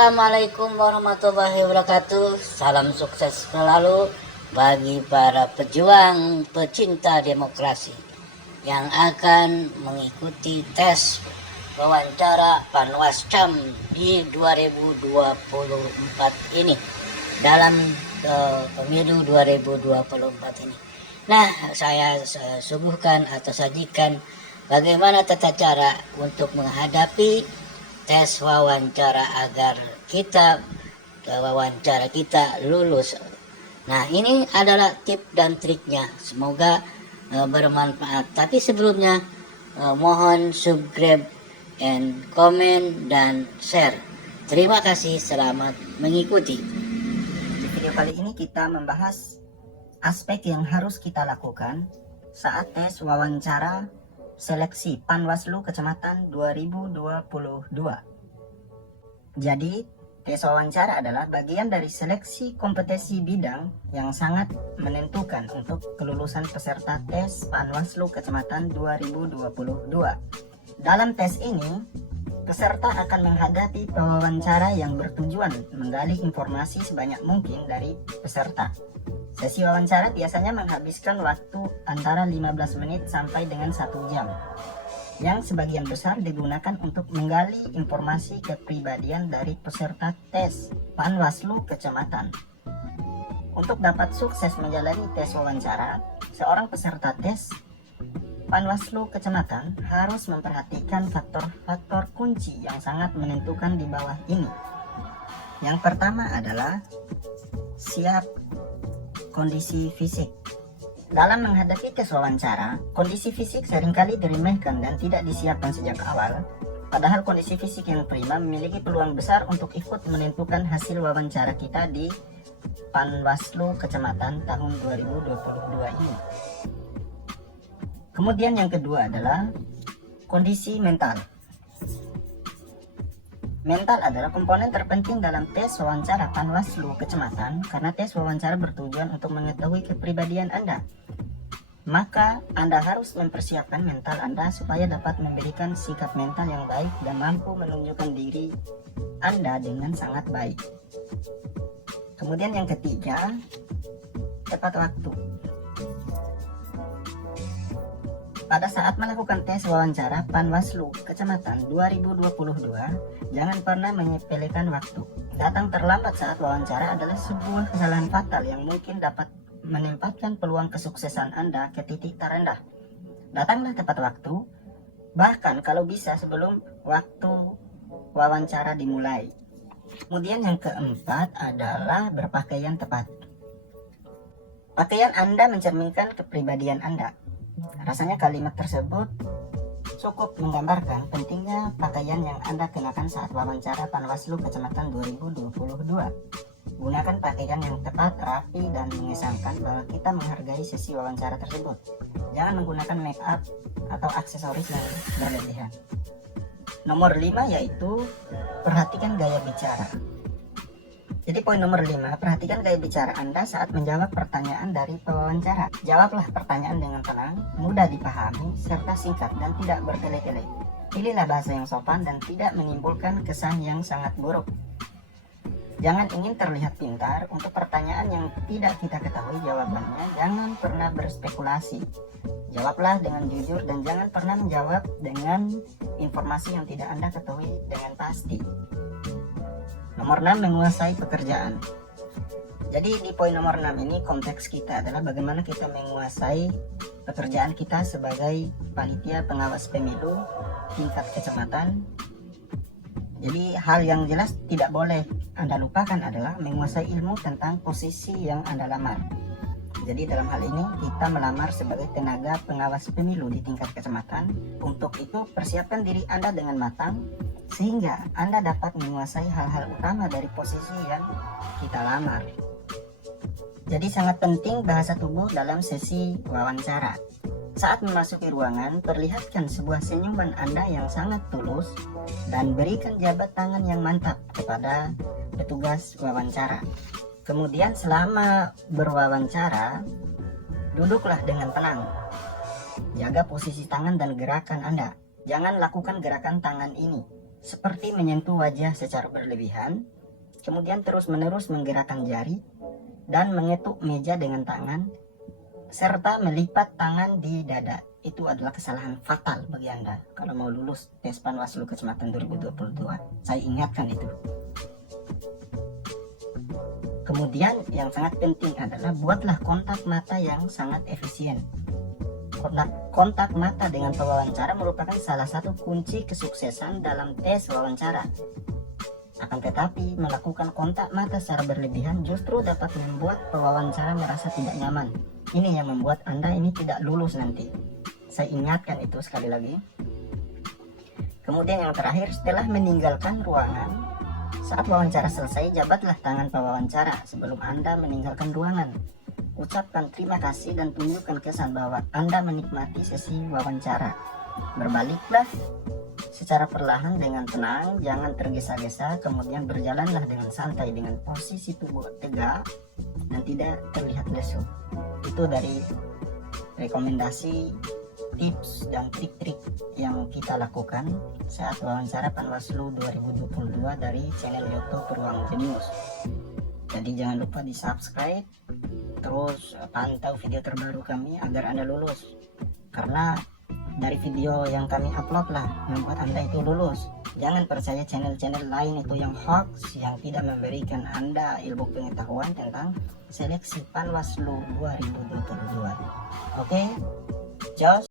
Assalamualaikum warahmatullahi wabarakatuh. Salam sukses selalu bagi para pejuang pecinta demokrasi yang akan mengikuti tes wawancara Panwascam di 2024 ini dalam pemilu 2024 ini. Nah, saya suguhkan atau sajikan bagaimana tata cara untuk menghadapi tes wawancara agar wawancara kita lulus. Nah, ini adalah tip dan triknya. Semoga bermanfaat. Tapi sebelumnya mohon subscribe and comment dan share. Terima kasih, selamat mengikuti. Di video kali ini kita membahas aspek yang harus kita lakukan saat tes wawancara seleksi Panwaslu Kecamatan 2022. Jadi, tes wawancara adalah bagian dari seleksi kompetensi bidang yang sangat menentukan untuk kelulusan peserta tes Panwaslu Kecamatan 2022. Dalam tes ini, peserta akan menghadapi wawancara yang bertujuan menggali informasi sebanyak mungkin dari peserta. Sesi wawancara biasanya menghabiskan waktu antara 15 menit sampai dengan 1 jam, yang sebagian besar digunakan untuk menggali informasi kepribadian dari peserta tes Panwaslu Kecamatan. Untuk dapat sukses menjalani tes wawancara, seorang peserta tes Panwaslu Kecamatan harus memperhatikan faktor-faktor kunci yang sangat menentukan di bawah ini. Yang pertama adalah siap kondisi fisik. Dalam menghadapi tes wawancara, kondisi fisik seringkali diremehkan dan tidak disiapkan sejak awal. Padahal kondisi fisik yang prima memiliki peluang besar untuk ikut menentukan hasil wawancara kita di Panwaslu Kecamatan tahun 2022 ini. Kemudian yang kedua adalah kondisi mental. Mental adalah komponen terpenting dalam tes wawancara Panwaslu Kecamatan karena tes wawancara bertujuan untuk mengetahui kepribadian Anda. Maka Anda harus mempersiapkan mental Anda supaya dapat memberikan sikap mental yang baik dan mampu menunjukkan diri Anda dengan sangat baik. Kemudian yang ketiga, tepat waktu. Pada saat melakukan tes wawancara Panwaslu Kecamatan 2022, jangan pernah menyepelekan waktu. Datang terlambat saat wawancara adalah sebuah kesalahan fatal yang mungkin dapat menempatkan peluang kesuksesan Anda ke titik terendah. Datanglah tepat waktu, bahkan kalau bisa sebelum waktu wawancara dimulai. Kemudian yang keempat adalah berpakaian tepat. Pakaian Anda mencerminkan kepribadian Anda. Rasanya kalimat tersebut cukup menggambarkan pentingnya pakaian yang Anda kenakan saat wawancara Panwaslu Kecamatan 2022. Gunakan pakaian yang tepat, rapi, dan mengesankan bahwa kita menghargai sesi wawancara tersebut. Jangan menggunakan make up atau aksesoris yang berlebihan. Nomor 5 yaitu perhatikan gaya bicara. Jadi poin nomor 5, perhatikan gaya bicara Anda saat menjawab pertanyaan dari pewawancara. Jawablah pertanyaan dengan tenang, mudah dipahami, serta singkat dan tidak bertele-tele. Pilihlah bahasa yang sopan dan tidak menimbulkan kesan yang sangat buruk. Jangan ingin terlihat pintar. Untuk pertanyaan yang tidak kita ketahui jawabannya, jangan pernah berspekulasi. Jawablah dengan jujur dan jangan pernah menjawab dengan informasi yang tidak Anda ketahui dengan pasti. Nomor 6, menguasai pekerjaan. Jadi di poin nomor 6 ini konteks kita adalah bagaimana kita menguasai pekerjaan kita sebagai panitia pengawas pemilu tingkat kecamatan. Jadi hal yang jelas tidak boleh Anda lupakan adalah menguasai ilmu tentang posisi yang Anda lamar. Jadi dalam hal ini kita melamar sebagai tenaga pengawas pemilu di tingkat kecamatan. Untuk itu persiapkan diri Anda dengan matang sehingga Anda dapat menguasai hal-hal utama dari posisi yang kita lamar. Jadi sangat penting bahasa tubuh dalam sesi wawancara. Saat memasuki ruangan, perlihatkan sebuah senyuman Anda yang sangat tulus dan berikan jabat tangan yang mantap kepada petugas wawancara. Kemudian selama berwawancara, duduklah dengan tenang. Jaga posisi tangan dan gerakan Anda. Jangan lakukan gerakan tangan ini seperti menyentuh wajah secara berlebihan, kemudian terus-menerus menggerakkan jari, dan mengetuk meja dengan tangan, serta melipat tangan di dada. Itu adalah kesalahan fatal bagi Anda kalau mau lulus tes Panwaslu Kecamatan 2022. Saya ingatkan itu. Kemudian yang sangat penting adalah buatlah kontak mata yang sangat efisien. Kontak mata dengan pewawancara merupakan salah satu kunci kesuksesan dalam tes wawancara. Akan tetapi, melakukan kontak mata secara berlebihan justru dapat membuat pewawancara merasa tidak nyaman. Ini yang membuat Anda ini tidak lulus nanti. Saya ingatkan itu sekali lagi. Kemudian yang terakhir, setelah meninggalkan ruangan, saat wawancara selesai, jabatlah tangan pewawancara sebelum Anda meninggalkan ruangan. Ucapkan terima kasih dan tunjukkan kesan bahwa Anda menikmati sesi wawancara. Berbaliklah secara perlahan dengan tenang, jangan tergesa-gesa, kemudian berjalanlah dengan santai dengan posisi tubuh tegak dan tidak terlihat lesu. Itu dari rekomendasi, tips dan trik-trik yang kita lakukan saat wawancara Panwaslu 2022 dari channel YouTube Ruang Jenius. Jadi jangan lupa di subscribe, terus pantau video terbaru kami agar Anda lulus, karena dari video yang kami upload lah membuat Anda itu lulus. Jangan percaya channel-channel lain itu yang hoax, yang tidak memberikan Anda ilmu pengetahuan tentang seleksi Panwaslu 2022. Oke, Jos.